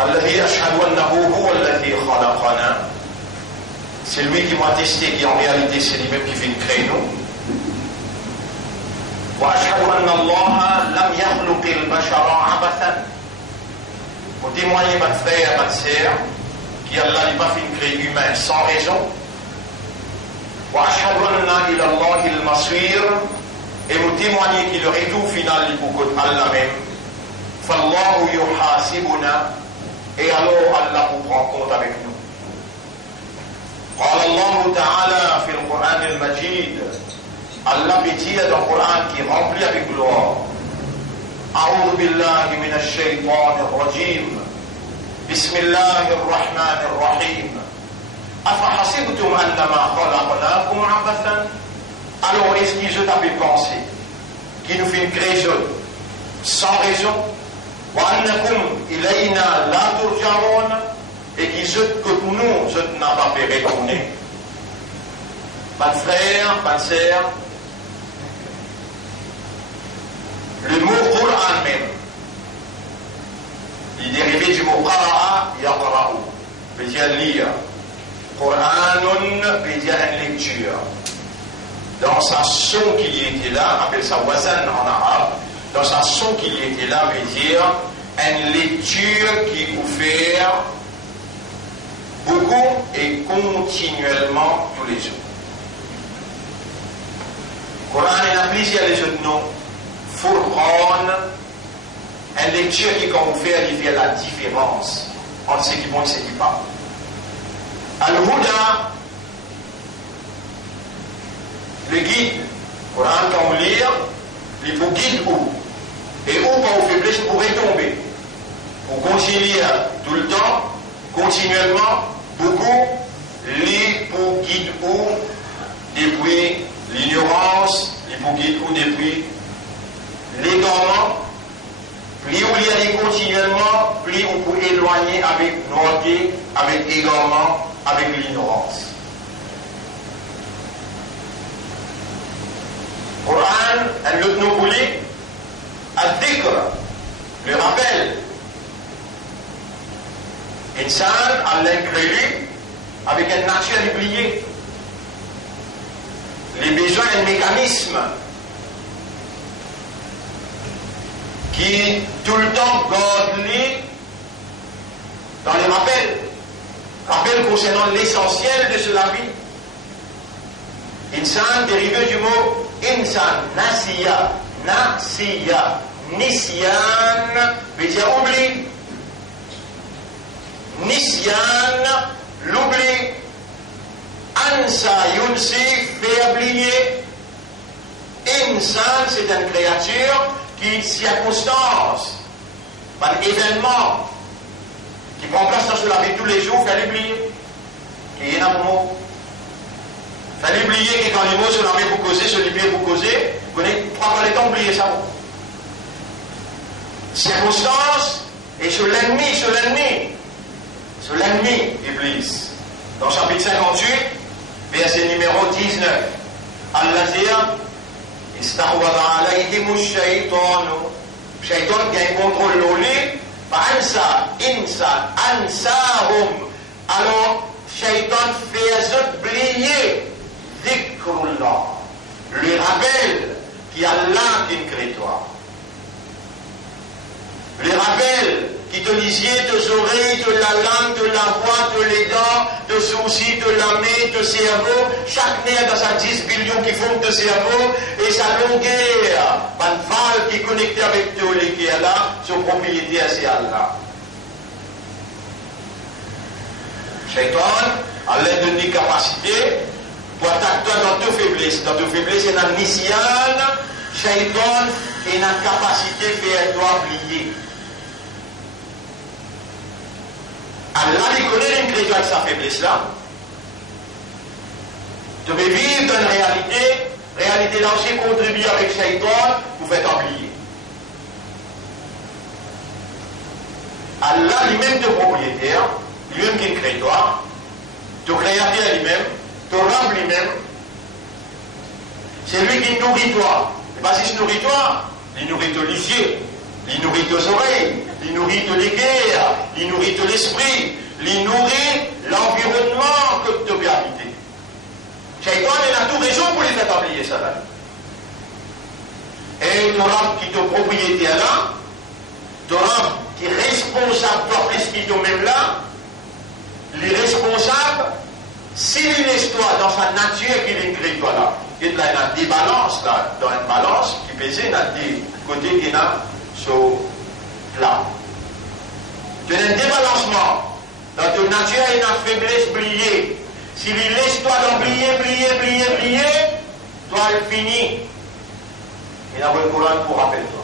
الذي أشهد أنه هو الذي خلقنا. C'est lui qui m'a attesté qu'en réalité c'est lui-même qui vient créer nous. وأشهد أن الله لم يخلق البشر عبثا. Pour témoigner votre frère, votre sœur, qu'Allah n'a pas fait créer l'humain sans raison. وأشهد أن إلى الله المصير. Et vous témoignez qu'il le retour final est pour Allah même. فالله يحاسبنا. Et alors Allah vous prend compte avec nous. قال الله تعالى في القرآن المجيد. Allah dit dans le Coran qui est rempli avec gloire. أعوذ بالله من الشيطان الرجيم. بسم الله الرحمن الرحيم. أفحسبتم أنما خلقناكم عبثا. Alors est-ce qu'ils ont pu penser qu'il nous fait une création sans raison? وأنكم إلينا لا ترجعون. Et qu'ils ont que nous n'avons pas fait retourner. Pas de frère, pas de sœur. Le mot Qur'an même, il est dérivé du mot qara'a, yaqra'u, veut dire lire. Qur'anun veut dire une lecture. Dans sa son qui était là, on appelle ça wazan en arabe, dans sa son qui était là veut dire une lecture qui vous fait beaucoup et continuellement tous les jours. Coran il a plusieurs les autres noms. Furqan, une lecture qui quand vous fait la différence entre ce qui est bon et ce qui n'est pas. Al-Huda, le guide. Coran quand vous lire, il vous guide où? Et où quand vous faiblesse vous pourrez tomber. Vous continuez tout le temps, continuellement, beaucoup, les pour guide où? Depuis l'ignorance, les pour guide où? Depuis l'égarement, plus vous y allez continuellement, plus vous pouvez éloigner avec noyauté, avec égarement, avec l'ignorance. Coran, un autre nom pour lui, al-dhikr, le rappel. Insan, Allah créé avec une nature oubliée. Les besoins et les mécanismes qui tout le temps gardent dans les rappels concernant l'essentiel de cela vie. Insan dérivé du mot insan, nasiya, nisyan, veut dire oubli. Nisyan, l'oubli. Ansa yunsi, fait oublier. Insan, c'est une créature qui circonstance, par événement, qui prend place dans la vie tous les jours, fait l'oublier. Qui est un mot. Fait l'oublier que quand les mots sont là pour causer, se libérer pour causer, vous connaissez, trois fois les temps, oublier ça. Circonstance, et sur l'ennemi, Iblis. Dans le chapitre 58, verset numéro 19, Allah dit, استحوذ عليهم الشيطان. الشيطان qui a un contrôle lolé, ansahum. Alors, Shaitan fait oublier dhikrullah, le rappel qui a l'âme qui crée toi. Le rappel qui te lisier, tes oreilles, te la langue, te la voix, te les dents, te soucis, te la main, te cerveau, chaque nerf dans sa 10 billions qui font de cerveau, et sa longueur, une valve qui est connectée avec toi, qui est là, son propriété c'est Allah. Shaitan, à l'aide de tes capacités, pour attaquer toi dans tes faiblesses. Dans tes faiblesses, il y a un nisyan, Shaitan, et une capacité de faire toi oublier. Allah, il connaît une créature avec sa faiblesse-là. Tu peux vivre dans une réalité là aussi contribue avec Shaitan, vous faites oublier. Allah, lui-même, te propriétaire, lui-même qui crée toi, te créateur lui-même, te rend lui-même, c'est lui qui nourrit toi. Et pas si je nourris toi, il nourrit ton lycée, il nourrit tes oreilles, il nourrit tes guerres, il nourrit tout l'esprit, il nourrit l'environnement que tu peux habiter. Shaitan, il a tout raison pour les faire oublier ça là. Et tu auras qui te propriété là, tu auras qui est responsable de l'esprit toi-même là, les responsables, s'il laisse toi dans sa nature qu'il est créé toi là. Il y a des balances là, dans une balance qui pèse, il y a des côtés qui sont sur plat. Tu as un débalancement. Dans ta nature, il y a une faiblesse briller. S'il laisse toi briller, toi il finit. Il y a un courant pour rappeler toi.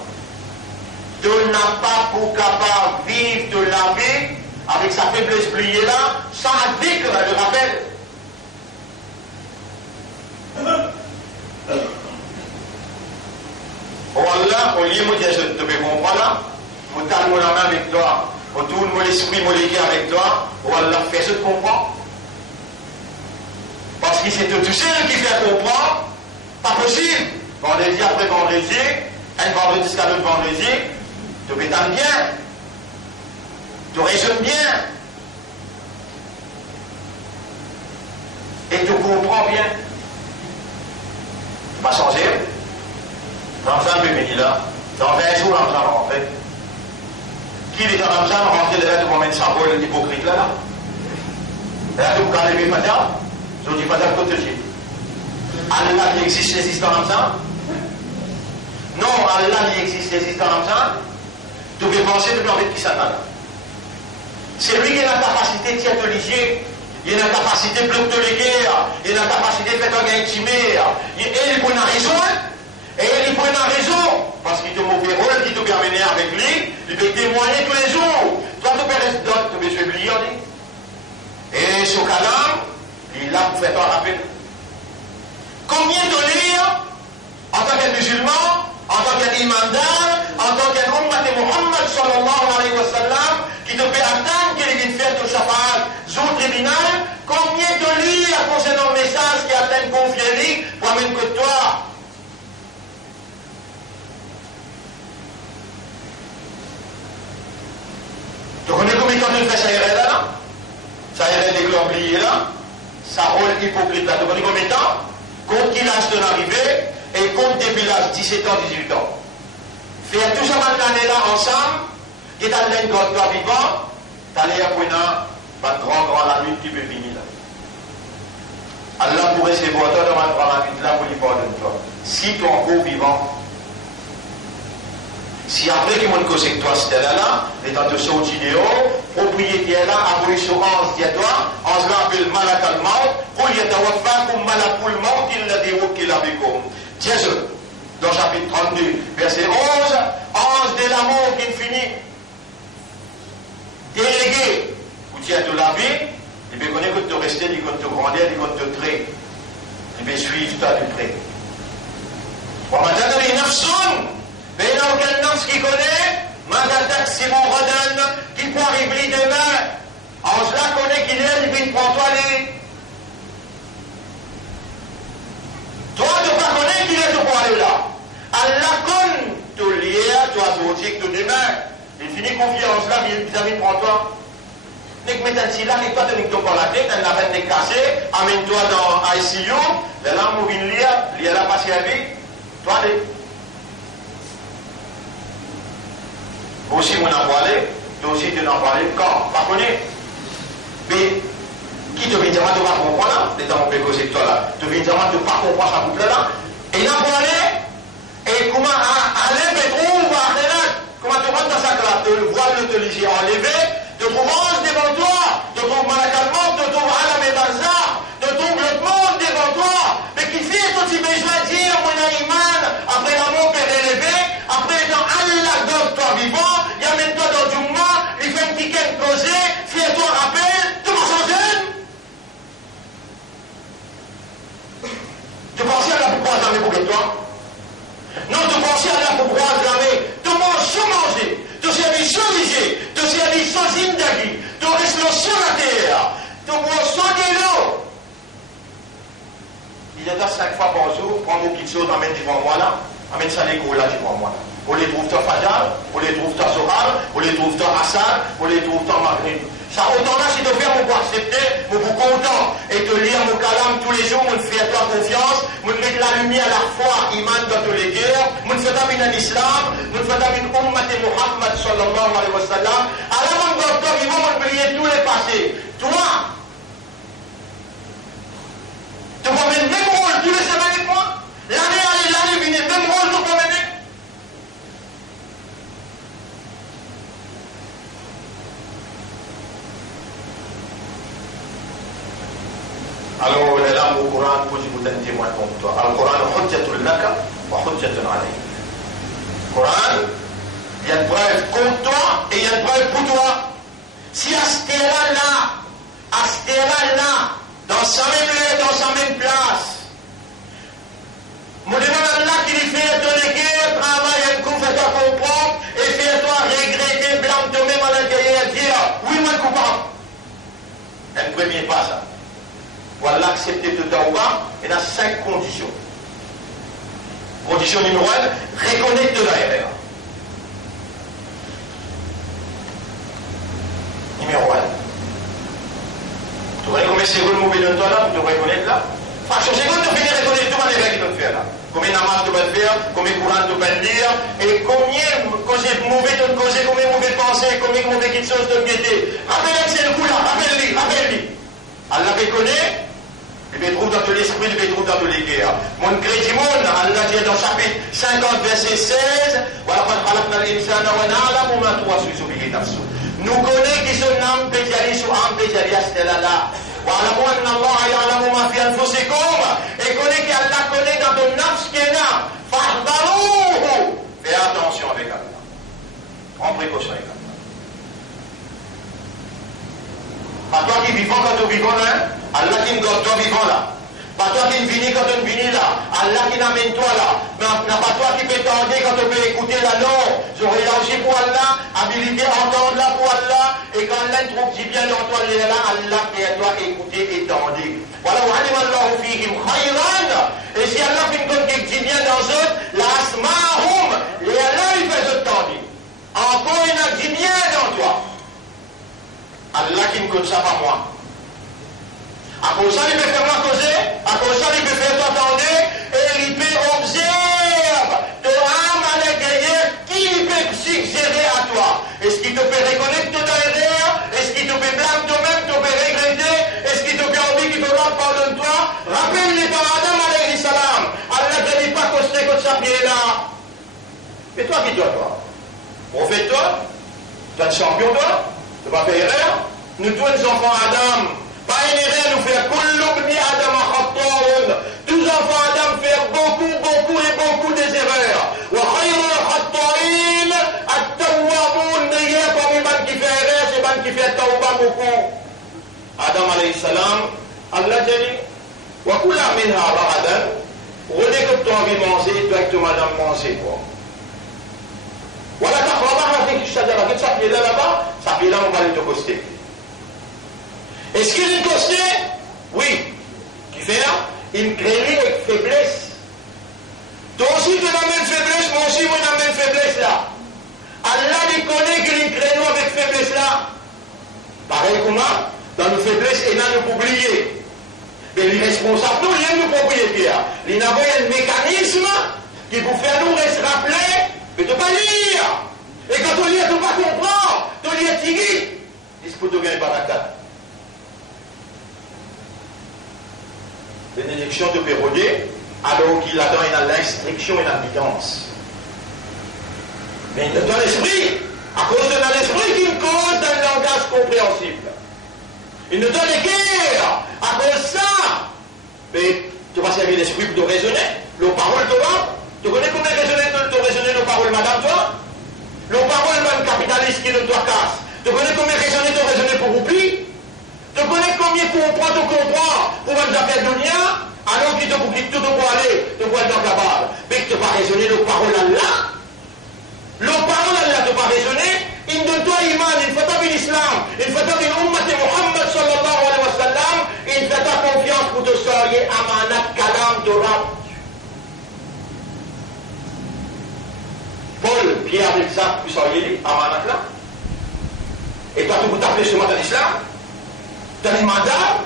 Tu n'as pas pour capable de vivre de la vie avec sa faiblesse brillée là, sans dire que le rappel. Voilà, au lieu de dire je te fais comprendre là, je t'allume la main avec toi, je tourne mon esprit, mon légué avec toi, voilà, fais ce que tu comprends. Parce que c'est tout seul qui fait comprendre, pas possible. Vendredi après vendredi, un vendredi jusqu'à l'autre vendredi, tu m'étonnes bien, tu raisonnes bien, et tu comprends bien. Pas changer. Ramzan peut venir là. Dans 20 jours, Ramzan va rentrer. Qui est dans Ramzan va rentrer de là, tu vas mettre sa boule hypocrite là. Là, tu vas aller faire Fatiha. Je dis Fatiha pour te dire. Allah qui existe dans Ramzan. Non, Allah qui existe dans Ramzan. Tu peux penser de l'envie qui s'attend. C'est lui qui a la capacité de t'intelliger. Il a la capacité de bloquer les guerres. Il a la capacité de faire un gars intimé. Et il prend raison. Et il prend raison. Parce qu'il te mauvais rôle, qui te peut amener avec lui. Il peut témoigner tous les jours. Toi, tu peux rester d'autres, tu peux se oublier. Et ce cas-là, il est là pour faire ton rappel. Combien de lire en tant que musulman, en tant qu'imandar, en tant qu'ummat de Muhammad sallallahu alayhi wa sallam, qui te peut attendre qu'il vienne faire ton shafaat, zone tribunal, combien de lire concernant le message qui atteint confié pour même que toi. Tu connais combien quand tu fais ça irait là? Ça irait des glambliers là, ça rôle hypocrite là. Tu connais combien de temps? Compte qu'il lâche de l'arrivée et compte depuis l'âge 17 ans, 18 ans. Faire tout ça maintenant là ensemble, qui t'a l'air de toi vivant, t'as l'air pour un grand la nuit qui peut finir là. Allah pourrait se voir toi dans la nuit là pour lui pardonner toi. Si tu es encore vivant, si après qu'il m'a causé que toi c'était là, et dans de son vidéo, propriétaire là, abolition 11, dis-toi, 11 là appelle malak al-maut, pour y atawaffakum malakul maut, il l'a dit qu'il a vécu. Tiens-je, dans chapitre 32, verset 11, 11 de l'amour qui finit. Délégué, vous tiens de la vie, il peut connaître que tu restes, il compte te grandir, il compte te traiter. Il peut suivre toi de près. On m'a donné 9 sons. Mais il n'y a aucun nafs qui connaît, Madatak Simon Rodan, qui peut arriver demain. En cela connaît qu'il est, il vient prendre toi les. Toi, tu ne pas connaître qu'il est pour aller là. Allah connaît tout lié, toi, tu dis que tout demain. Il finit confiance là, il vient prendre toi. Nek metan si là, nek toi, tu n'es pas la tête, elle n'a pas été cassée, amène-toi dans ICU, là, on vient lire, là, passer à vie. Toi, aussi mon envoyé, toi aussi tu n'en parles quand, pas connu. Mais qui te vient dire tu vas comprendre là, les gens ont causer toi là, tu viens dire tu ne pas comprendre ça boucle là, et il a parlé, et comment aller mais trouve à comment tu rentres dans sa classe, tu vois le te enlevé, tu trouves devant toi, tu trouves Malakalmont, tu trouves Alam et Barzar, tu trouves le monde devant toi, mais qui fait tout ce besoin de dire mon iman, après l'amour qui est élevé, après dans Allah donne toi vivant, il y a même toi dans du mois, il fait un petit quête posé, fais-toi rappel, tu vas changer. Tu pensais à la pourquoi jamais pour toi? Non, tu pensais à la pourquoi jamais, tu manges sans manger, tu servis sans liger, tu servis sans zindagi, tu restes sur la terre, tu bois sans de l'eau. Il y a 5 fois par jour, prends vos petites choses, amène devant moi là, amène ça l'écho là devant moi là. On les trouve dans Fajr, on les trouve dans Zohar, on les trouve dans Hassan, on les trouve dans Maghrib. Ça, autant là, si tu fais, on peut accepter, on peut content. Et te lire mon calam tous les jours, on te fait toi confiance, on te met de la lumière à la foi, iman dans tous les guerres, on te fait d'abord un islam, on te fait d'abord une ummat et Muhammad sallallahu alayhi wa sallam. À la même docteur, ils vont oublier tous les passés. Toi, tu vas mener le même rôle tous les semaines avec moi. L'année allée, l'année venue, même rôle tu vas mener. Alors, là, au Coran, je vous donne un témoin contre toi. Le Coran, hujjatul laka wa hujjatun alayk. Coran, il y a une preuve contre toi et il y a une preuve pour toi. Si à ce terrain-là, dans sa même lieu, dans sa même place, mon demande à Allah qui lui fait te léguer, travaille un coup, fais-toi comprendre et fais-toi regretter, blâme toi-même à l'intérieur et dire oui, moi coupable. Elle ne prévient pas ça. Pour Allah accepter de Tawbah, il y a 5 conditions. Condition numéro 1, reconnaître la erreur. Numéro 1. Tu vois combien de secondes mauvais de toi là, tu devrais reconnaître là. Fraction seconde, tu finis de reconnaître tout l'erreur qui te fait là. Combien de namaz tu peux faire, combien de courant tu peux lire, et combien de mauvais tu peux causer, combien de mauvais pensées, combien de mauvaises choses tu peux guetter. Rappelle-le, c'est le coup là, rappelle-lui. Allah reconnaît. Il me trouve dans tout l'esprit, il me trouve dans tous les guerres. Mon crédit monde, Allah dit dans chapitre 50, verset 16, nous connaissons qui son âme peut y aller sur âme peut y aller à ce là. Et connaît qu'Allah connaît dans ton âme ce qu'il y a. Fais attention avec Allah. Prends précaution avec Allah. Pas toi qui vivant quand tu vivant là. Allah qui me garde toi vivant là. Pas toi qui me vini quand tu me vini là. Allah qui n'amène toi là. Mais n'a pas toi qui peut t'entendre quand tu peux écouter là. Non. J'aurais là aussi pour Allah. Habilité à entendre là pour Allah. Et quand Allah trouve si bien d'entendre là, Allah fait toi écouter et t'entendre. Voilà. Et si Allah fait une bonne qui bien dans eux, la asma'hum. Et Allah il fait t'entendre. Encore il a dit bien dans toi. Allah qui me connaît ça pas moi. À cause ça, il peut faire moi causer, à cause ça, il peut faire toi attendre, et il peut observer ton âme à l'intérieur, qui peut suggérer à toi. Est-ce qu'il te peut reconnaître ton erreur? Est-ce qu'il te peut blâmer toi-même, te peut regretter? Est-ce qu'il te peut envie qu'il te doit pardonne-toi? Rappelle-les par Adam alayhi salam. Allah ne dit pas causer comme ça, pied là. Et toi qui dois, toi? Prophète, toi? Tu es champion, toi? Tu vas faire erreur? Nous tous les enfants Adam. Pas une erreur nous faire tous les enfants Adam faire beaucoup des erreurs. Meilleur parmi les qui fait erreur, c'est les qui fait tawbah beaucoup. Adam alayhi salam, Allah dit, wa kula minha ra'adan, redès que tu as envie de manger, directement dans manger quoi. Voilà, tu as vraiment fait que ça fait là-bas, ça fait là, on va te coster. Est-ce qu'il est costé? Oui. Qui fait là? Il crée avec faiblesse. Toi aussi tu as la même faiblesse, moi aussi moi j'ai la même faiblesse là. Allah il connaît qu'il crée avec faiblesse là. Pareil comment? Dans nos faiblesses, il a nous oublier. Mais les responsables, nous, il y a nos propriétaires. Il y a un mécanisme qui vous fait nous rappeler, mais de ne pas lire. Et quand on lit, tu ne pas comprendre. Tu lis tigui. Il se peut te gagner par la tête. Bénédiction de Pérodier, alors qu'il a dans l'instruction et la guidance. Mais dans l'esprit, à cause de l'esprit qui me cause un langage compréhensible. Il ne donne guère. À cause de ça, mais tu vas servir l'esprit pour te raisonner. Le parole te va. Tu connais comment raisonner le parole, madame, toi? Le parole, même capitaliste qui ne doit casse. Tu connais comment raisonner pour oubli? Tu connais combien tu comprends pour une affaire de lien, alors qu'il te boucle tout pour aller, te voir dans la balle. Mais tu vas raisonner le parole Allah. Le parole Allah te va raisonner. Il ne doit iman, il faut pas l'islam, il faut pas l'ummat de Muhammad sallallahu alayhi wa sallam, il fait ta confiance pour te sortir amanat kalam de Rab. Paul, Pierre avec ça, puis ça y est, à Manat là. Et toi, tu peux t'appeler ce matin l'islam. Tu as des mandats.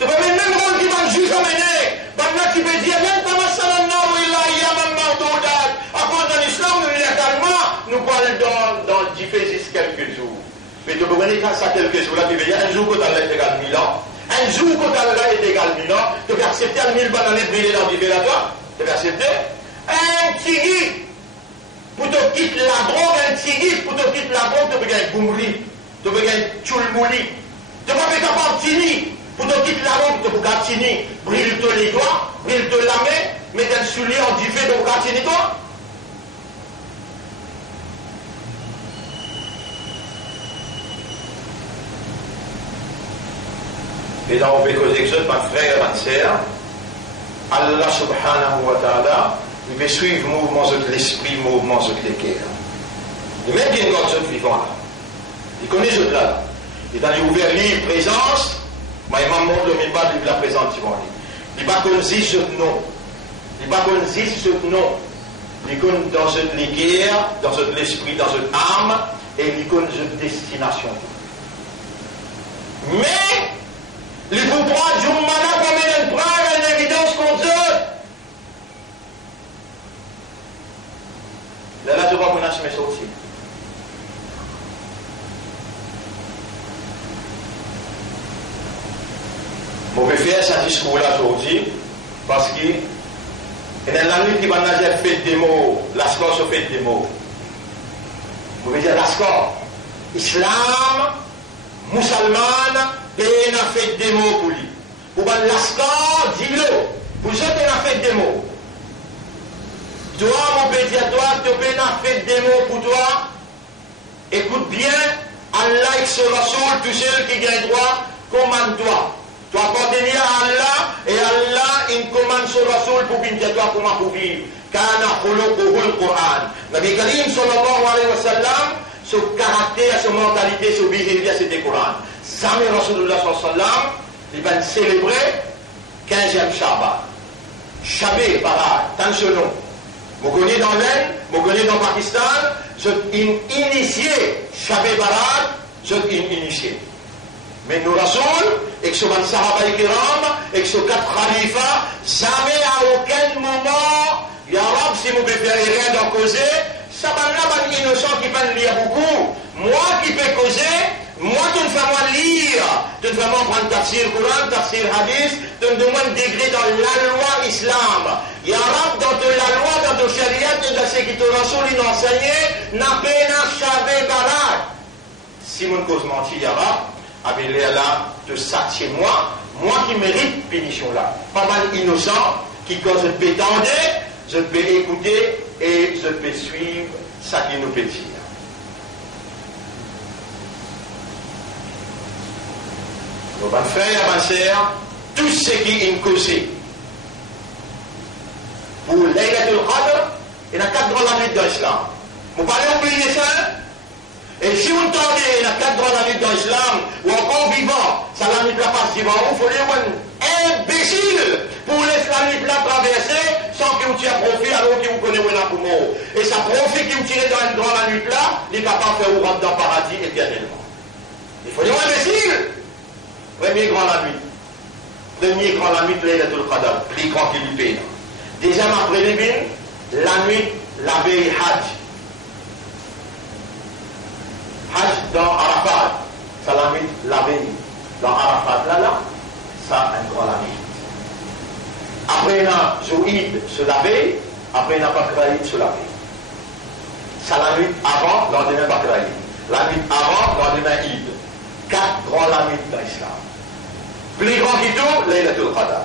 Tu peux même rôle qui va juger amener. Maintenant, tu peux dire, même pas ma salam, non, il a, il y a même mardoudat. Après, dans l'islam, nous, légalement, nous parlons dans Diphésis quelques jours. Mais tu peux venir quand ça quelques jours, là, tu veux dire, un jour que tu as l'air égal 1000 ans. Un jour que tu as l'air égal 1000 ans, tu peux accepter un 1000 bananes brûlées dans le là, toi. Tu peux accepter. Un tigui, pour te quitter la drogue, un tigui, pour te quitter la drogue, tu peux gagner boumri, tu peux gagner tchoulmouli, tu peux faire capable tini, pour te quitter la drogue, tu peux gagner tini, brûle-te les doigts, brûle-te la main, mets un soulier en diffé, tu peux gagner tini toi. Et dans le cause d'exode, ma frère et ma sœur, Allah subhanahu wa ta'ala, il veut suivre le mouvement de l'esprit, le mouvement de l'équerre. Il même qu'il y a une personne vivant là. Il connaît ce là. Il est allé ouvert livre présence, mais il m'a montré le minbar de la présence, il va connaître ce nom. Il va connaître ce nom. Il connaît dans cette l'équerre, dans cet l'esprit, dans cette âme, et il connaît cette destination. Mais, les pouvoirs du mana comme une preuve en évidence contre eux. Là, tu vois qu'on a se met sorti. Je vais faire ce discours-là aujourd'hui parce que il y a la nuit qui va nager fait des mots, la score se fait des mots. Je vais dire la score. Islam, musulman, et on a fait des mots pour lui. Pour la score, dis-le. Pour ça, on a fait des mots. Toi, mon petit, toi, tu as fait des mots pour toi. Écoute bien, Allah et son Rasoul, tous ceux qui gagnent droit, commande-toi. Tu appartiens à Allah et Allah, il commande son Rasoul pour bien toi comment pour vivre. Kana khuluquhu al-Qur'an. Nabi Karim sallallahu alayhi wa sallam, son caractère, son mentalité, son behavior, c'était le Coran. Jamais Rasulullah sallallahu alayhi wa sallam, il va célébrer 15e Shabbat. Shabbat, par tant ce nom. Je connais dans l'Inde, je connais dans le Pakistan, je suis initié, Shabbat Barat, je suis initié. Mais nous Rasoul, et que ce Sahaba Kiram, et que ce 4 Khalifas, jamais à aucun moment, Ya Rab, si vous préférez rien d'en causer, ça va là, un innocent qui va lire beaucoup. Moi qui peux causer, moi tu ne fais moi lire, tu ne fais moi prendre tafsir Coran, tafsir Hadith, tu me demandes degré dans la loi islam. Ya Rab, dans la loi, dans ton charia, dans ce qui te Rasoul, il enseigne, n'a pas Shabbat Barat. Si mon cause menti, Ya Rab, avec là, de ça chez moi qui mérite pénition là. Pas mal innocent, qui quand je peux tendre, je peux écouter et je peux suivre ça qui nous peut dire. Nos bonnes frères, ma sœur, tout ce qui est causé pour Laylatul Qadr, il y a 4 grandes nuits dans l'islam. Vous parlez oublier ça? Et si vous entendez, il y a 4 grandes nuits dans l'islam, ou encore vivant, ça la nuit là passe vivant, il faut les imbécile pour laisser la nuit là traverser sans que vous tire profit alors que vous connaissez où pour mort. Et ça profit que vous tirez dans la nuit là, il est capable de faire vous rentrer dans le paradis éternellement. Il faut les imbécile. Premier grand la nuit. Premier grand la nuit, Laylatul Qadr, plus grand qu'il lui paye. Deuxième après les bines, la nuit, la veille Hajj. Hajj dans Arafat, ça la nuit, la veille. Dans Arafat là, ça un grand la nuit. Après on a Zoïd sur la veille, après on a Bakraïd sur la veille. Ça la nuit avant, lendemain Bakraïd. La nuit avant, lendemain Eid. 4 grands la nuit dans l'islam. Plus grand qui tout, Laylatul Qadr.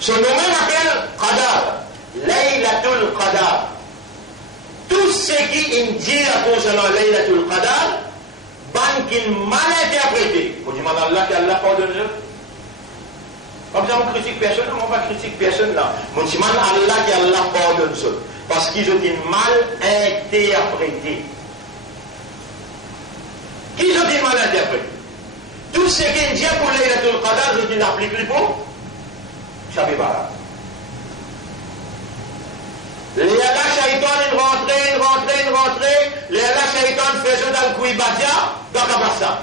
Ce nom même appelle Qadr. Laylatul Qadr. Tout ce qui est dit concernant Laylatul Qadr, ban qui mal interprété. Vous dites, madame Allah, qu'Allah pardonne. Comme ça, on critique personne, on ne va critiquer personne là. Mon dit, Allah, qu'Allah pardonne. Parce qu'ils ont dit mal interprété. Qui ont dit mal interprété? Tout ce qui est dit pour Laylatul Qadr, je dis n'applique plus pour Shabbat Barat. Les Yadash shaitan, il rentrait, les là, shaitan faisait dans le Kouibadia, dans Kabastan.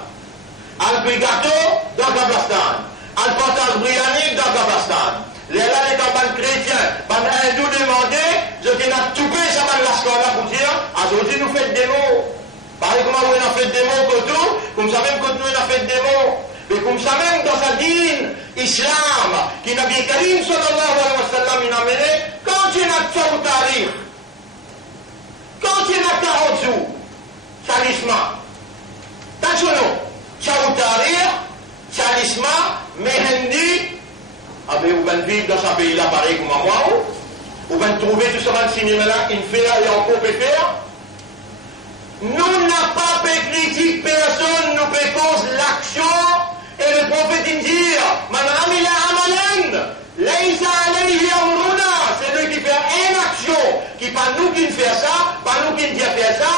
Al-Kui gâteau, dans Kabastan. Al-Pantal brianique, dans Kabastan. Les là, les campagnes chrétiens, pendant un hindou demandé, je t'ai tout payé, ça va là pour dire, aujourd'hui, nous faites des mots. Pareil, comment on a fait des mots, comme ça même, quand nous, on a fait des mots. Mais comme ça même, dans sa dîne, islam, qui n'a bien Karim, sallallahu alayhi wa sallam, il a mené, quand tu n'as pas au tarif, quand tu n'as 40 jours, salisma, t'as-tu-nous, ciao tarif, salisma, mehendi, ah ben, vous pouvez vivre dans ce pays-là, pareil comme moi, vous pouvez trouver tout ça dans le cinéma-là, il fait, et encore peut faire. Nous n'avons pas critiqué personne, nous pécons l'action, et le prophète dit, Man amila amalan, laysa alayhi amruna, c'est lui qui fait une action, qui pas nous qui fait ça, pas nous qui dit faire ça,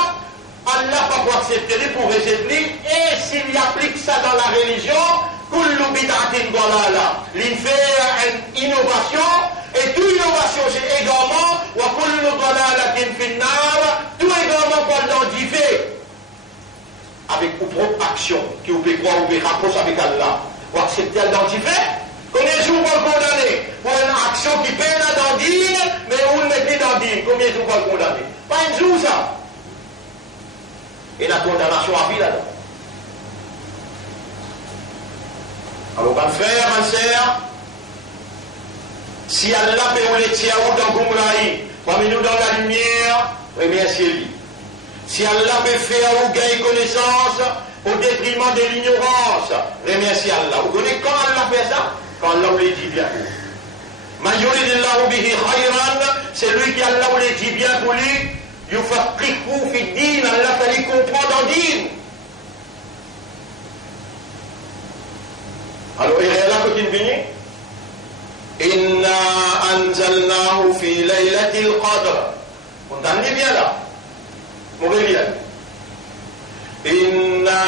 Allah pas pour accepter, pour recevoir, et s'il applique ça dans la religion, kullu bid'atin dalala, il fait une innovation, et toute innovation c'est également, wa kullu dalalatin finnar, tout également pour l'endiver, avec vos propres actions, qui vous pouvez croire, vous pouvez rapprocher avec Allah, vous acceptez l'endiver, combien de jours vous le condamner pour une action qui peine à dandine, mais vous le mettez dandine, combien de jours vous le condamner? Pas un jour ça. Et la condamnation à vie là-dedans. Alors, mon frère, ma sœur, si Allah peut vous les tirer dans Goumraï, parmi nous dans la lumière, remerciez-lui. Si Allah peut faire vous gagner connaissance au détriment de l'ignorance, remerciez Allah. Vous connaissez quand Allah fait ça? Quand Allah vous les dit bien. C'est lui qui Allah vous les dit bien pour lui. Yufaqihu fi din, Allah fallait comprendre en din. Alors, il est là que tu viens. Inna anzalnahu fi laylatil qadr. On t'en est bien là. Mon bien. Inna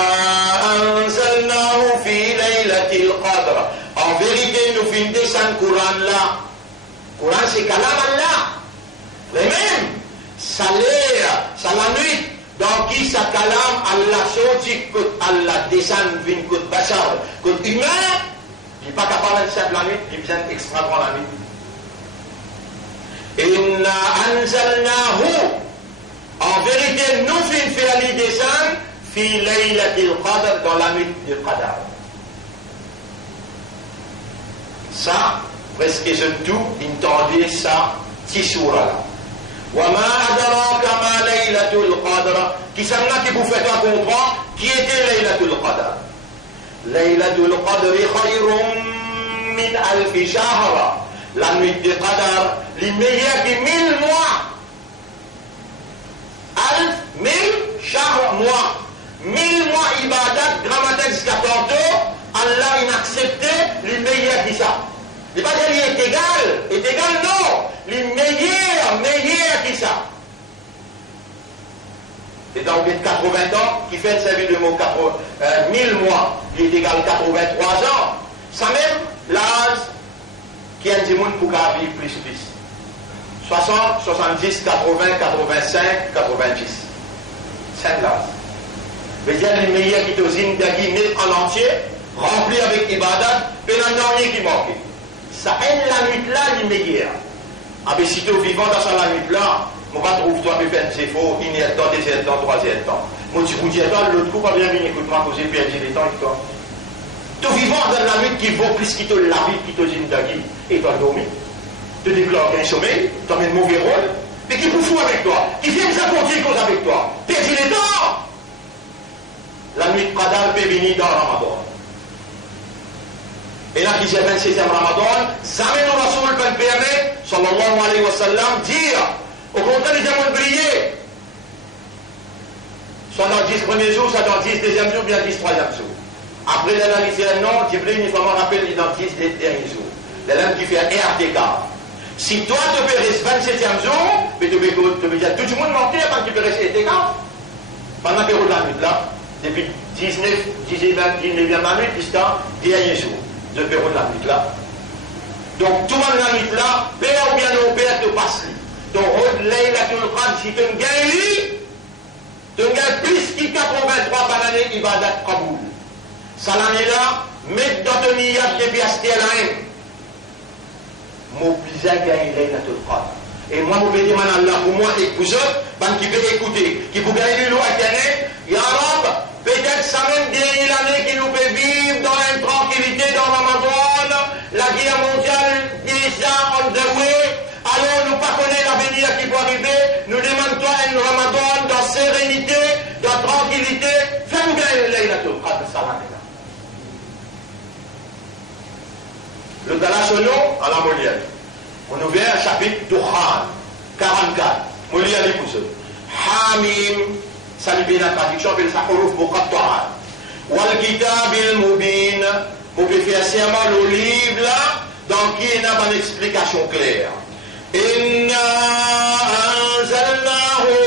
anzalnahu fi laylatil qadr. En vérité, nous finissons descendre le Coran là. Le Coran, c'est Kalam Allah. Les mêmes. Ça l'air, ça la nuit, dans qui ça calame Allah sorti que Allah descend d'une côte bachar, côte humain, il n'est pas capable de faire la nuit, il vient extra dans la nuit. Inna anzalnahu, en vérité, nous finissons faire les descendre, fi laylatil qadr, dans la nuit du qadr. Ça, presque tout, entendez ça, tissoura là. وما أدراك ما ليلة القدر qui s'en a qui vous fait comprendre qui était ليلة القدر ليلة القدر خير من ألف شهر la nuit du Qadar les meilleurs que 1000 mois ألف 1000 شهر mois 1000 mois ibadat grammatique jusqu'à tantôt Allah inaccepté les meilleurs que ça. Il n'est pas dire qu'il est égal non. Les meilleurs qui ça. C'est dans 80 ans, qui fait le service de mot 1000 mois, qui est égal à 83 ans. Ça même, l'âge qui est un démon pour vivre plus. 60, 70, 80, 85, 90. C'est l'âge. Mais il y a les meilleurs qui te zindagi en entier, remplis avec ibadat, et la dernière qui manque. Ça aide la nuit là, les meilleurs. Ah ben si tu es vivant dans la nuit là, on va trouver toi, mais c'est faux, il y a le temps, deuxième temps, troisième temps. Moi, tu vous dis, l'autre coup, pas bien venir, écoute-moi, causer, perdu les temps, et toi. Tu es vivant dans la nuit qui vaut plus qui te la vie, qui te zindagi, et toi dormi. Tu déclares un sommeil, tu as un mauvais rôle, mais qui vous fout avec toi, qui vient s'accomplir cause avec toi. Perdu les temps. La nuit de Qadar peut venir dans Ramadan. Et là, qui est 26e Ramadan, jamais nous Rasoul peut permettre, sallallahu alayhi wa sallam, dire, au contraire, les gens briller. Soit dans 10 premiers jours, soit dans 10 deuxième jour, bien 10 troisième jour. Après l'analyse un nom, Jibril uniformément rappelle les 10 derniers jours. L'élève qui fait un RTK. Si toi, tu peux rester 27e jour, mais tu peux dire, tout le monde mentir quand tu peux rester RTK. Pendant que la nuit là, depuis 19e minute jusqu'à dernier jour. Je peux de la nuit là. Donc, tout le monde la nuit là, père ou bien au père te passe. ton rôle Laylatul Qadr, si tu gagnes, tu gagnes plus que 83 par l'année, ibadat Kaboul. Ça l'année-là, mets dans ton niyat depuis Astélaïm. Mon bizarre gagne Laylatul Qadr. Et moi, je vais dire à Allah, pour moi et pour eux, qui veut écouter, qui peut gagner le loi éternel, Ya Rab, peut-être ça même dernière l'année qui nous peut vivre dans une tranquillité dans Ramadan, la guerre mondiale déjà on the way, alors nous pas connaître l'avenir qui peut arriver, nous demandons un Ramadan dans sérénité, dans tranquillité, fais-nous gagner Laylatul Qadr, ça l'année-là. Le Galationo à la Molière. On ouvre un chapitre Dukhan, 44. Molière les pouces. Hamim, ça lui vient la traduction, mais ça huruf muqatta'a. Wal kitab al mubin, vous pouvez faire serment le livre là, dans qui il y a une explication claire. Inna anzalnahu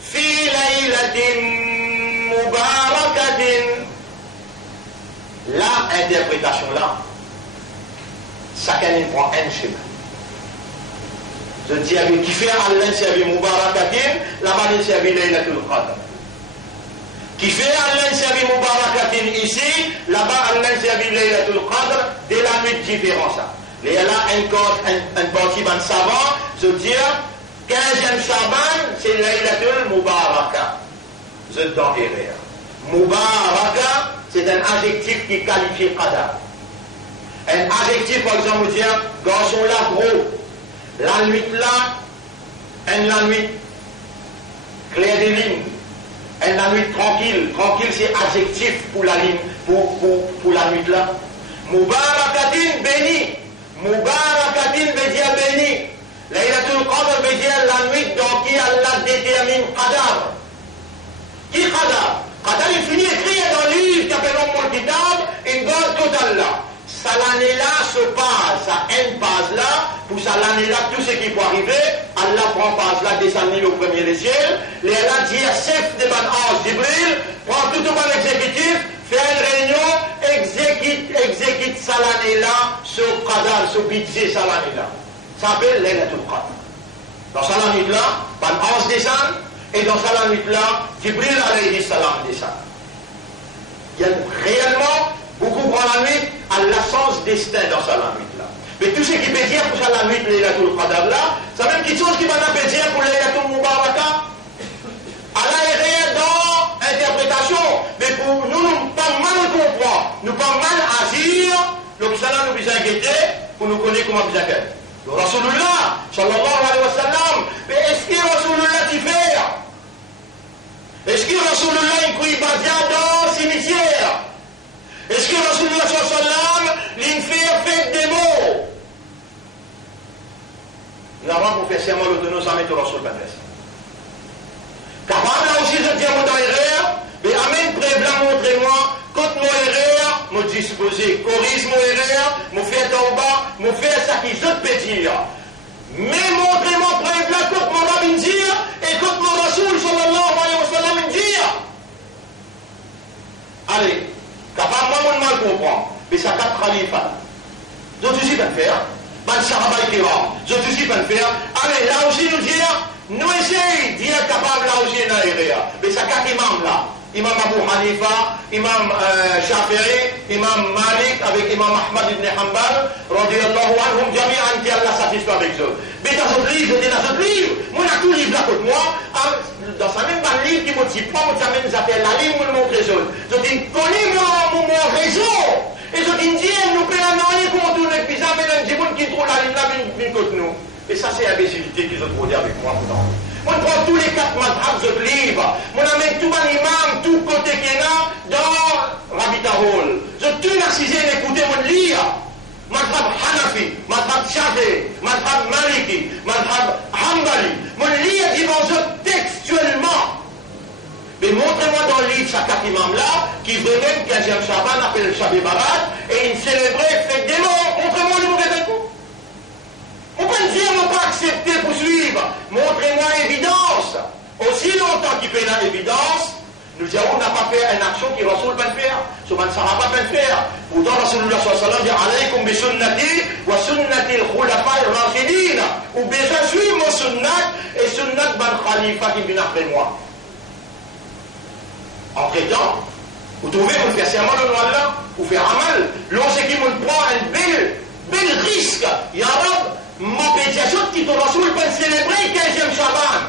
fi laylatin mubarakatin. La interprétation là, chacun y prend un schéma. Je dis à qui fait Allah servi Mubarakatin, là-bas il servi Laylatul Qadr. Qui fait Allah servi Mubarakatin ici, là-bas Allah servi Laylatul Qadr, dès la nuit différente. Il y a là un bâtiment savant, je dis 15e Shaban, c'est Laylatul Mubaraka. Je t'en dirai. Mubaraka, c'est un adjectif qui qualifie Qadr. Un adjectif, par exemple, dire garçon là gros. La nuit là, la nuit claire des lignes, la nuit tranquille. Tranquille, c'est adjectif pour la ligne, pour la nuit là. Mubarakatin béni. Mubarakatin veut dire béni. Laylatul Qadr veut dire la nuit dans qui Allah détermine Qadar. Qui Qadar? Qadar est fini écrit dans le livre qui appelle Umm Kitab, une bonne totale là. Ça l'année-là se passe, ça une base là, pour ça l'année-là, tout ce qui peut arriver, Allah prend base là, descend au premier des ciels, les Allah dit à chef de ban ange Jibril, prend tout au bon exécutif, fait une réunion, exécute ça l'année-là, ce qadar, ce budget ça l'année-là. Ça s'appelle Laylatul Qadr. Dans ça l'année-là, ban ange descend, et dans ça l'année-là, Jibril alayhi salam descend. Il y a réellement beaucoup prend la nuit à l'essence destin dans sa nuit là. Mais tout ce qui peut dire pour ça la nuit Laylatul Qadr là, c'est même quelque chose qui va nous dire pour Laylatul Mubaraka. Allah est réel dans l'interprétation, mais pour nous, nous pas mal comprendre, nous pas mal agir, donc ça là nous besoin inquiéter pour nous connaître comment nous inquiéter. Le Rasulullah, sallallahu alayhi wa sallam, mais est-ce que Rasulullah t'y fait? Est-ce que Rasulullah il couille badia dans le cimetière? Est-ce que Rasulullah sallam fait des mots? Normalement, pour faire serment de nos amis de Rasul Badres. Car là aussi, je dis à mon erreur, mais Amen, prévla, montrez-moi, quand mon erreur, me disposer, corrige mon erreur, me fait en bas, me fait ça qui je peux dire. Mais montrez-moi, prévla, quand mon rabbin dire, et quand mon Rasul sallallahu alayhi wa sallam dire. Allez. Capable, moi, mal comprendre. Mais ça quatre khalifa. Je ne suis pas le faire. Ban Sahaba Kiram. Je ne suis pas le faire. Allez, là aussi, nous dire, nous essayons d'être capable là aussi, dans l'éré. Mais ça quatre imams là. Imam Abu Hanifa, Imam Shafi'i, Imam Malik avec Imam Ahmad ibn Hanbal, radiyallahu anhum, jami'an qui Allah satisfait avec eux. Mais dans ce livre, je dis dans ce livre, moi, on a tout livre là contre moi, dans ce même livre qui me dit pas, moi, ça même s'appelle la livre, moi, le montre les autres. Je dis, connais mon réseau, et je dis, nous payons rien pour tout le pizza, mais il y a des gens qui trouvent la ligne là, une contre nous. Et ça, c'est l'imbécilité qu'ils ont trouvé avec moi, pourtant. Moi, je prends tous les 4 madhabs de livres. Moi, j'amène tout un imam, tout côté qu'il y a dans Rabbit Hall. Je tout narcisé d'écouter mon lire. Madhab Hanafi, madhab Shafi'i, madhab Maliki, madhab Hanbali. Mon lire dit textuellement. Mais montrez-moi dans le livre, chaque 4 imams là, qui venait le 15e Shaban, appelé le Shabbat Barat, et il célébrait, fait des morts. Montrez-moi le mauvais coup. On peut dire, on ne peut pas accepter pour suivre. Montrez-moi l'évidence. Aussi longtemps qu'il fait l'évidence, nous disons, on n'a pas fait une action qui Rasoul peut faire. Ce man Sahaba peut faire. Pourtant, Rasulullah sallallahu alayhi wa sallam dit, alaykum bi sunnati wa sunnati al-khulafa ar-rashidin. Ou bien, suivre mon sunnat et sunnat ban khalifa qui vient après moi. Entre-temps, vous trouvez, vous faites serment de Allah, vous faites amal. L'on sait qu'il me prend un bel risque. Ya Rab, mon pédiation qui ton Rasoul peut célébrer 15e Shaban.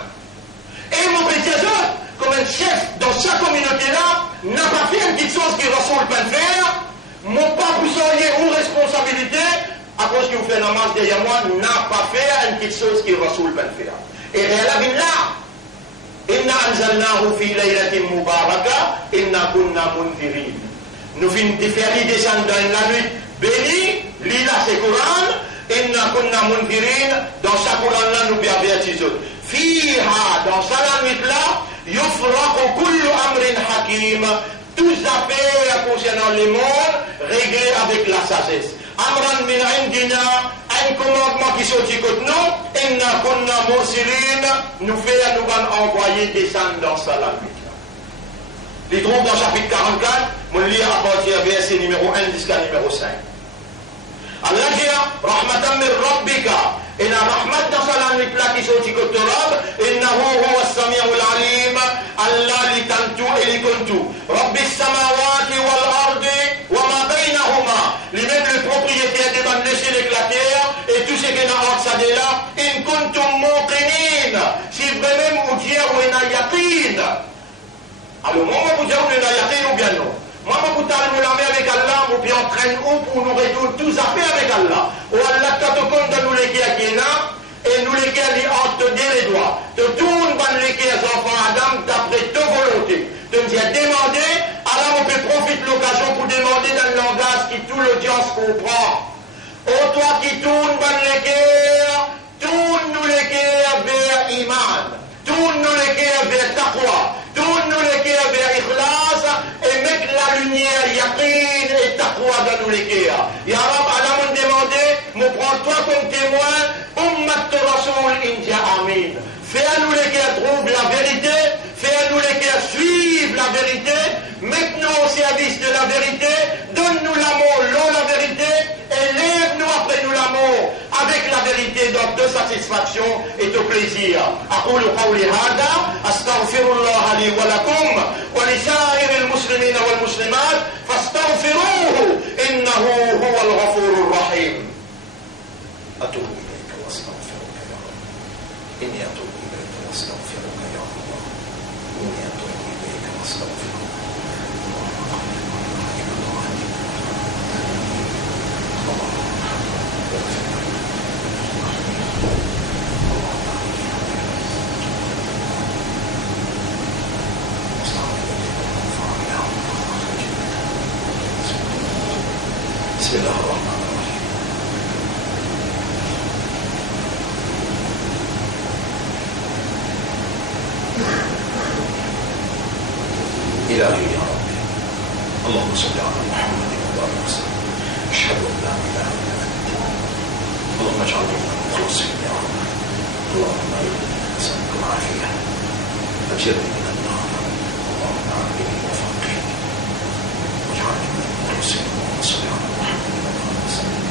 Et mon pédiation, comme un chef dans sa communauté-là, n'a pas fait une petite chose que Rasoul peut faire. Mon pas vous seriez ou responsabilité, à cause que vous faites la masse derrière moi, n'a pas fait une petite chose que Rasoul peut faire. Et réellement, là, Inna anzalnahu fi laylatin mubaraka, inna kunna munzirin. Nous finissons de faire les descendre dans la nuit bénie, lila c'est Coran, inna kunna munzirin, dans sa Coran-là nous avertissons. Fiha, dans sa nuit-là, yufraqu kullu amrin hakim, toutes affaires concernant les mondes, réglées avec la sagesse. Amran min indina, un commandement qui sortit contre nous, inna kunna mursilin, nous faisons nous envoyer descendre dans ça la nuit. Les trouve dans chapitre 44, on lit à partir du verset numéro 1 jusqu'à numéro 5. Allah dit, rahmatan min rabbika, inna rahmat dans ça la nuit là qui sortit contre Rab, innahu huwa as-sami'ul alim, Allah li tantu et li kuntu, rabbis samawati wal ardi, wa ma baynahuma, lui-même le propriétaire des bandes de ciel et de la terre, et tout ce qui est dans ça de là, in kuntum muqinin, si vraiment vous dites ou en yaqin. Alors, moi, vous dites ou en yaqin ou bien non. Moi, vous allez la mer avec Allah, vous bien entraîner où pour nous retourner tous à faire avec Allah. Ou Allah, quand on compte nous les guerres qui est là, et nous les guerres, ils entrent les doigts. De tout le monde, les guerres, enfants Adam, d'après deux volontés. Donc, il a demandé, alors on peut profiter de l'occasion pour demander dans le langage qui tout l'audience comprend. Oh, toi qui tourne, les guerres, tourne-nous les guerres vers Iman, tourne-nous les guerres vers Taqwa, tourne-nous les guerres vers Ikhlas, et mettre la lumière, Yaqin et Taqwa dans nous les guerres. Ya Rab, Allah m'a demandé, me prends-toi comme témoin, Ummat Rasoul India Amin. Fais-nous les guerres trouve la vérité, fais-nous les guerres suivre la vérité, mets-nous au service de la vérité, donne-nous l'amour, la vérité, et lève-nous après nous l'amour, avec la vérité de satisfaction et de plaisir. أقول قولي هذا أستغفر الله لي ولكم ولسائر المسلمين والمسلمات فاستغفروه إنه هو الغفور الرحيم. أتوب إليك وأستغفرك يا رب. إني أتوب إليك وأستغفرك يا الله. إني أتوب إليك وأستغفرك. بسم الله الرحمن الرحيم. إلهي يا ربي اللهم صل على محمد وبارك وسلم. أشهد أن لا إله إلا أنت اللهم اجعلنا من المخلصين يا رب. اللهم إني أسألك العافية أجرني من النار اللهم عافني وفقني واجعلني من المخلصين. اللهم صل على محمد وبارك وسلم.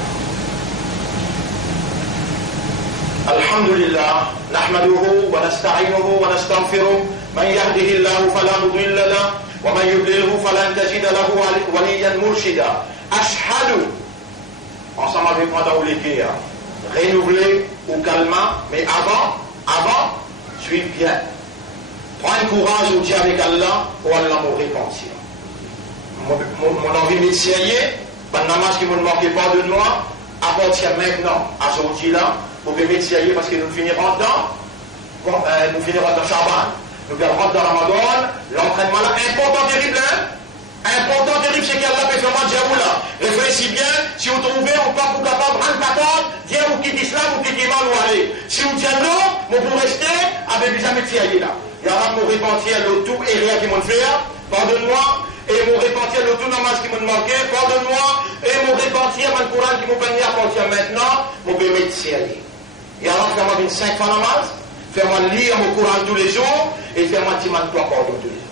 الحمد لله نحمده ونستعينه ونستغفره من يهده الله فلا مضل له ومن يضلله فلن تجد له وليا مرشدا. أشهد ensemble avec moi dans l'équerre renouveler ou calmant, mais avant suis bien, prends un courage ou dire avec Allah ou Allah me repentir. Mon envie de m'essayer, le namaz qui ne me manquait pas de moi appartient maintenant à ce outil-là pour que m'essayer parce que nous finirons dans Shaban. Nous rentrons dans Ramadan, l'entraînement là, important, terrible, hein? Important, terrible, c'est qu'Allah peut faire mal là. Réfléchissez bien, si vous trouvez, on peut vous capable de rendre dire vous quittez l'islam, vous quittez mal ou aller. Si vous dites non, vous restez avec les amis de là. Il y aura mon repentir le tout et rien qui m'ont fait, pardonne-moi, et mon repentir le tout namaz qui m'ont manqué, pardonne-moi, et mon repentir mon Coran qui m'ont permis à partir maintenant, mon bébé de Syrie. Il y aura faire moi 5 fois namaz, faire moi lire mon Coran tous les jours, et faire moi 10 fois pardon tous les jours.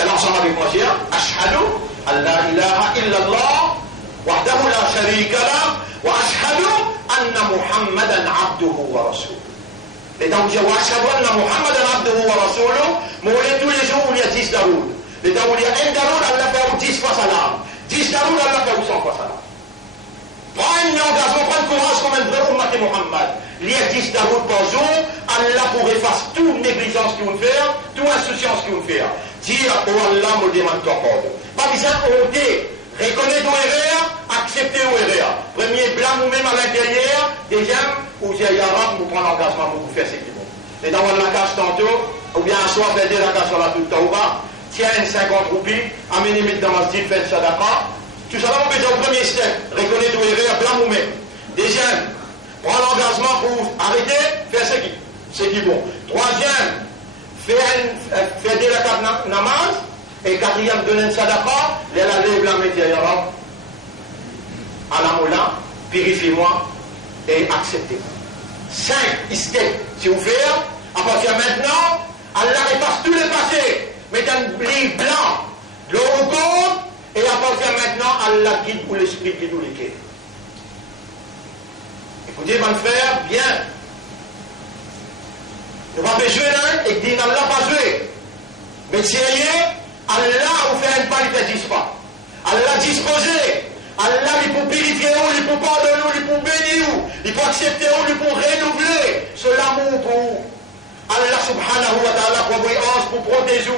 C'est l'ensemble avec moi, dire Ashhadu an la ilaha illallah wahdahu la sharika lah wa ashhadu anna Muhammadan abduhu wa rasuluh. Et donc, je vois ashhadu anna Muhammadan abduhu wa rasuluh, mais tous les jours où il y a 10 daroud. Et donc, il y a un daroud, Allah fait 10 fois salam. 10 daroud, Allah fait 100 fois salam. Prends un engagement, prends le courage comme un vrai ummat Muhammad. Il y a 10 daroud par jour, Allah pour effacer toute négligence qu'on fait, toute insouciance qu'on fait. Dire, oh Allah, me demande ton ordre. Pas besoin de honter, reconnaître où erreur, accepter où erreur. Premier, blâme ou même à l'intérieur. Deuxième, ou j'ai Yarab, vous prendre l'engagement pour faire ce qu'il faut. Et dans la cage tantôt, ou bien un soir, faire la cage sur la toute taouba, tiens une 50 roupies, amenez les dans masjid, faites sadaqa. Tout ça, on peut dire au premier step, reconnaître où erreur, blâme ou même. Deuxième, prendre l'engagement pour arrêter, faire ce qui est bon. Troisième, faire des rakat namaz. Et quatrième, donner une sadaqa. Et la lève la métier, ya Rab. Allah Moula, purifie-moi et acceptez. 5 steps, si vous faites, à partir de maintenant, Allah efface tout le passé. Mettez un livre blanc, le compte, et à partir de maintenant, Allah guide pour l'esprit qui nous les. Écoutez, mon frère, bien. Nous ne va pas jouer là, et dire Allah pas jouer. Mais sérieux, Allah vous fait un pas, il ne te dit pas. Allah disposé. Allah, il peut purifier, il peut pardonner, il peut bénir, il peut accepter, il peut renouveler ce l'amour pour vous. Allah subhanahu wa ta'ala pour vous pour protéger.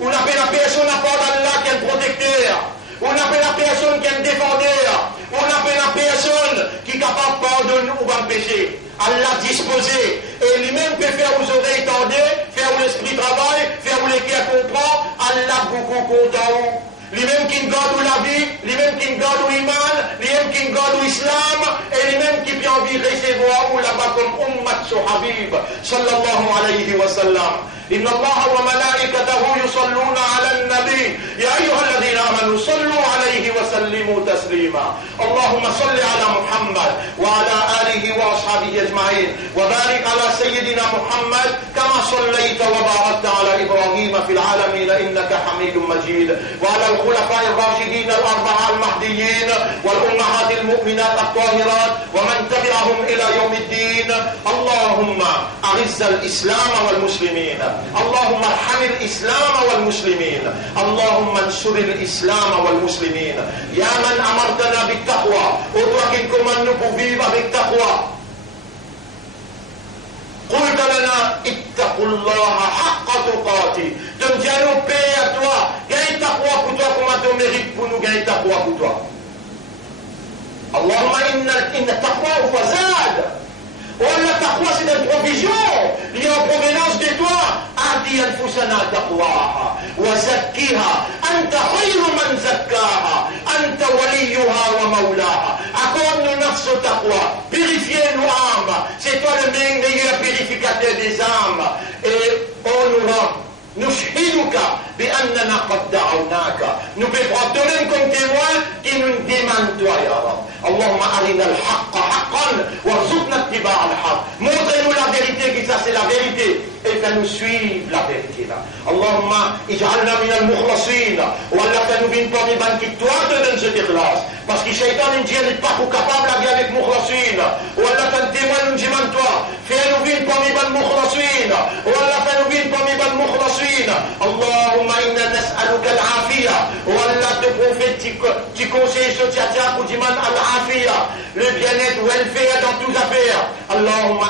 On appelle la personne à part d'Allah qui est un protecteur. On appelle la personne qui est un défendeur. On appelle la personne qui est capable de pardonner ou d'empêcher. Allah disposé. Et lui-même peut faire aux oreilles tendues, faire où l'esprit travaille, faire où les cœurs comprend. Allah beaucoup content. Lui-même qui garde la vie, lui-même qui garde l'iman, lui-même qui garde l'islam, et lui-même qui peut envie de recevoir ou là-bas comme ummat Habib, sallallahu alayhi wa sallam. إن الله وملائكته يصلون على النبي يا أيها الذين آمنوا صلوا عليه وسلموا تسليما اللهم صل على محمد وعلى آله وأصحابه أجمعين وبارك على سيدنا محمد كما صليت وباركت على إبراهيم في العالمين إنك حميد مجيد وعلى الخلفاء الراشدين الأربعة المهديين والأمهات المؤمنات الطاهرات ومن تبعهم إلى يوم الدين اللهم أعز الإسلام والمسلمين اللهم ارحم الإسلام والمسلمين اللهم انصر الإسلام والمسلمين يا من أمرتنا بالتقوى أترككم أن نبوي بالتقوى قلت لنا اتقوا الله حق تقاته تنجانو paix à toi gagne taqwa pour toi comme tu mérites pour nous gagner taqwa pour toi اللهم إن التقوى هو زاد ولا التقوى c'est une provision liée en provenance de toi أعطي أنفسنا تقواها وزكيها أنت خير من زكاها أنت وليها ومولاها accorde-nous نفس التقوى purifiez nos âmes c'est toi le meilleur purificateur des âmes et on nous rend نشهدك بأننا قد دعوناك نبقى دولين كم témoin qui nous demande toi يا رب اللهم أرنا الحق حقا وارزقنا اتباع الحق montrez-nous la vérité qui ça c'est la vérité et fais-nous suivre la vérité là اللهم اجعلنا من المخلصين ولا fais-nous une parmi ban qui toi te donne cet ikhlas parce que Shaitan ne dit pas pour capable de bien avec مخلصين ولا fais témoin nous demande toi fais-nous une parmi ban مخلصين ولا fais-nous une parmi ban مخلصين اللهم إنا نسألك العافية ولا تبروفيتك تكونسي سوتياتيا كوديمان العافية le bien-être welfare dans toutes affaires اللهم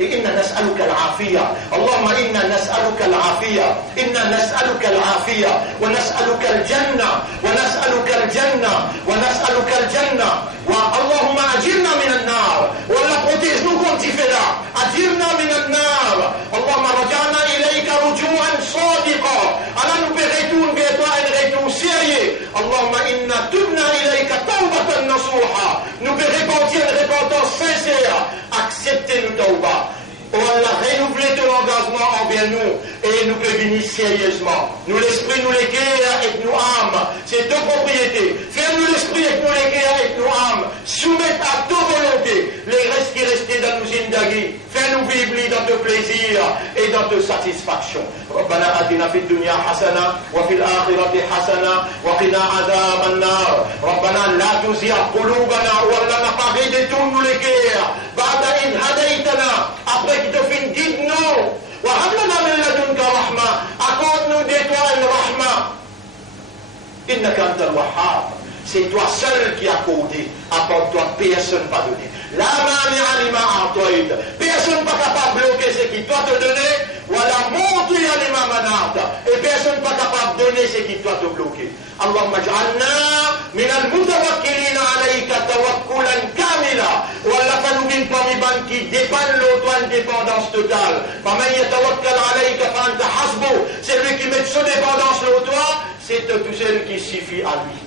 إنا نسألك العافية اللهم إنا نسألك العافية إنا نسألك العافية ونسألك الجنة ونسألك الجنة ونسألك الجنة اللهم أجرنا من النار ولا protège nous quand tu fais là أجرنا من النار اللهم رجعنا إليك رجوعا صادقا ألا نبغيتون بيتوا إن غيتون sérieux اللهم إنا تبنا إليك توبة نصوحا نبغي بوتي une repentance sincère acceptez nous توبة Allah renouveler ton engagement envers nous et nous prévenir sérieusement. Nous l'esprit, nous les cœurs et nous âmes. C'est deux propriétés. Faire-nous l'esprit et nous les cœurs et nous âmes. Soumettre à ta volonté les restes qui restaient dans nos zindagi. Fais-nous vivre dans tes plaisirs et dans tes satisfactions. ربنا آتنا في الدنيا حسنة وفي الآخرة حسنة وقنا عذاب النار. ربنا لا تزغ قلوبنا ولا pas détourne les cœurs بعد إذ هديتنا. Après que tu finis, guide-nous. وهب لنا من لدنك رحمة. Accorde-nous de toi une rahma. إنك أنت الوهاب. C'est toi seul qui as accordé. Apporte-toi, personne pas donné. La mani anima atoïd. Personne pas capable de bloquer ce qui doit te donner. Voilà, montre anima manata. Et personne pas capable de donner ce qui doit te bloquer. اللهم اجعلنا من المتوكلين عليك توكلا كاملا ولا فنبين طبيبا qui dépend de toi une dépendance totale. فمن يتوكل عليك فأنت حسبه. Celui qui met son dépendance sur toi, c'est tout celui qui suffit à lui.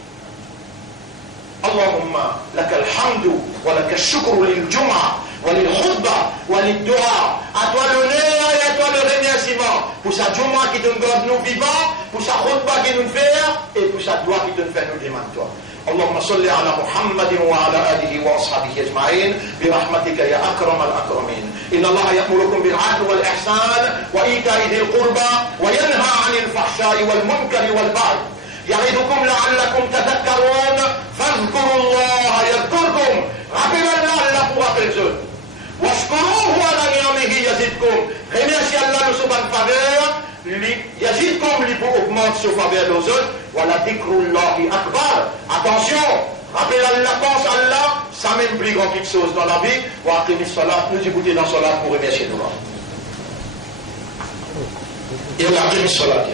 اللهم لك الحمد ولك الشكر للجمعة وللخطبة وللدعاء. À toi l'honneur et à toi le remerciement pour sa Jum'a qui te garde nous vivants, pour sa khutbah qui nous fait et pour sa dua qui te fait nous demander toi. اللهم صل على محمد وعلى آله وأصحابه أجمعين برحمتك يا أكرم الأكرمين. إن الله يأمركم بالعدل والإحسان وإيتاء ذي القربى وينهى عن الفحشاء والمنكر والبغي يعظكم لعلكم تذكرون فاذكروا الله يذكركم. Rappelez-le Allah pour rappeler les autres. واشكروه على نعمه يزدكم. Remerciez Allah de sa bonne faveur. يزدكم lui pour augmenter sa faveur aux autres. ولذكر الله أكبر. Attention, rappelez Allah, pense Allah, ça même plus grand quelque chose dans la vie. وأقم الصلاة. Nous écoutons dans la salat pour remercier nous. Et on a pris une salat.